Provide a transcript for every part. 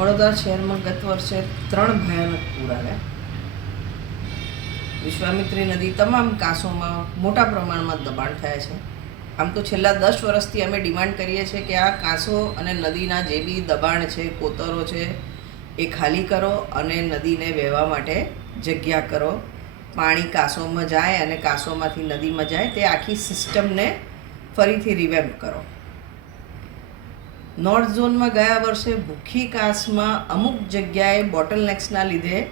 વડોદરા શહેરમાં ગત વર્ષે ત્રણ ભયાનક પૂર આવ્યા. વિશ્વામિત્રી નદી તમામ કાંસોમાં મોટા પ્રમાણમાં દબાણ થયા છે. આમ તો છેલ્લા દસ વર્ષથી અમે ડિમાન્ડ કરીએ છીએ કે આ કાંસો અને નદીના જે બી દબાણ છે, કોતરો છે, એ ખાલી કરો અને નદીને વહેવા માટે જગ્યા કરો. પાણી કાંસોમાં જાય અને કાંસોમાંથી નદીમાં જાય, તે આખી સિસ્ટમને ફરીથી રિવેમ્પ કરો. નોર્થ ઝોનમાં ગયા વર્ષે ભૂખી કાસમાં અમુક જગ્યાએ બોટલનેક્સના લીધે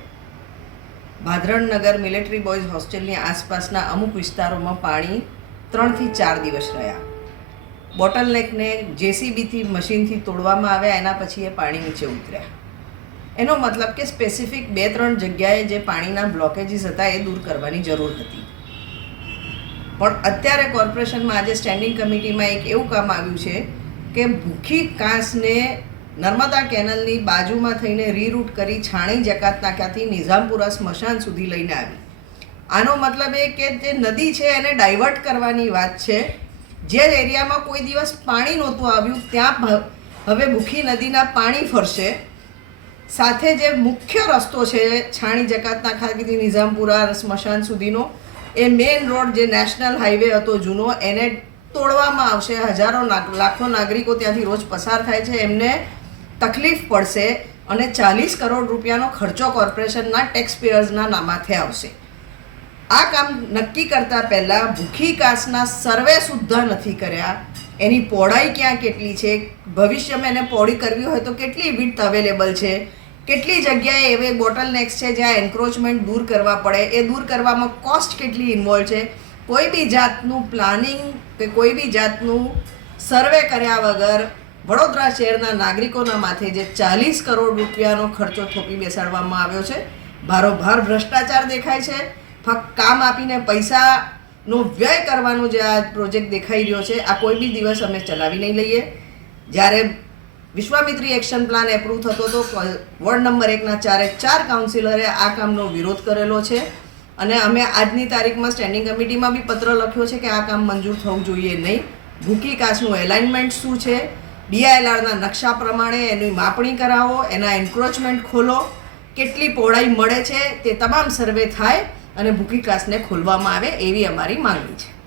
ભાદરણનગર મિલિટરી બોયઝ હોસ્ટેલની આસપાસના અમુક વિસ્તારોમાં પાણી ત્રણથી ચાર દિવસ રહ્યા. બોટલનેકને જેસીબીથી મશીનથી તોડવામાં આવ્યા, એના પછી એ પાણી નીચે ઉતર્યા. એનો મતલબ કે સ્પેસિફિક બે ત્રણ જગ્યાએ જે પાણીના બ્લોકેજીસ હતા એ દૂર કરવાની જરૂર હતી. પણ અત્યારે કોર્પોરેશનમાં આજે સ્ટેન્ડિંગ કમિટીમાં એક એવું કામ આવ્યું છે કે ભૂખી કાંસને નર્મદા કેનલની બાજુમાં થઈને રીરૂટ કરી છાણી જકાત નાક્યાથી નિઝામપુરા સ્મશાન સુધી લઈને આવી. આનો મતલબ એ કે જે નદી છે એને ડાયવર્ટ કરવાની વાત છે. જે એરિયામાં કોઈ દિવસ પાણી નહોતું આવ્યું, ત્યાં હવે ભૂખી નદીના પાણી ફરશે. સાથે જે મુખ્ય રસ્તો છે છાણી જકાતના ખાતેથી નિઝામપુરા સ્મશાન સુધીનો, એ મેઇન રોડ જે નેશનલ હાઈવે હતો જૂનો, એને તોડવામાં આવશે. હજારો લાખો નાગરિકો ત્યાંથી રોજ પસાર થાય છે. એમને તકલીફ પડશે અને ચાલીસ કરોડ રૂપિયાનો ખર્ચો કોર્પોરેશનના ટેક્સ પેયર્સના નામાથે આવશે. આ કામ નક્કી કરતા પહેલાં ભૂખી કાસના સર્વે સુદ્ધા નથી કર્યા. એની પહોળાઈ ક્યાં કેટલી છે? ભવિષ્યમાં એને પહોળી કરવી હોય તો કેટલી વિડ્થ અવેલેબલ છે? કેટલી જગ્યાએ એવે બોટલનેક્સ છે જ્યાં એન્ક્રોચમેન્ટ દૂર કરવા પડે? એ દૂર કરવામાં કોસ્ટ કેટલી ઇન્વોલ્વ છે? કોઈ બી જાતનું પ્લાનિંગ કે કોઈ બી જાતનું સર્વે કર્યા વગર વડોદરા શહેરના નાગરિકોના માથે જે ચાલીસ કરોડ રૂપિયાનો ખર્ચો થોપી બેસાડવામાં આવ્યો છે, ભારોભાર ભ્રષ્ટાચાર દેખાય છે, ફક્ત કામ આપીને પૈસાનો વ્યય કરવાનો જે આ પ્રોજેક્ટ દેખાઈ રહ્યો છે, આ કોઈ બી દિવસ અમે ચલાવી નહીં લઈએ. જ્યારે વિશ્વામિત્રી એક્શન પ્લાન એપ્રૂવ થતો હતો વોર્ડ નંબર એકના ચારે ચાર કાઉન્સિલરે આ કામનો વિરોધ કરેલો છે. અને અમે આજની તારીખમાં સ્ટેન્ડિંગ કમિટીમાં બી પત્ર લખ્યો છે કે આ કામ મંજૂર થવું જોઈએ નહીં. ભૂકી કાચનું એલાઇનમેન્ટ શું છે? ડીઆઈએલઆરના નકશા પ્રમાણે એની માપણી કરાવો, એના એન્ક્રોચમેન્ટ ખોલો. કેટલી પહોળાઈ મળે છે તે તમામ સર્વે થાય અને ભૂકી કાચને ખોલવામાં આવે એવી અમારી માંગણી છે.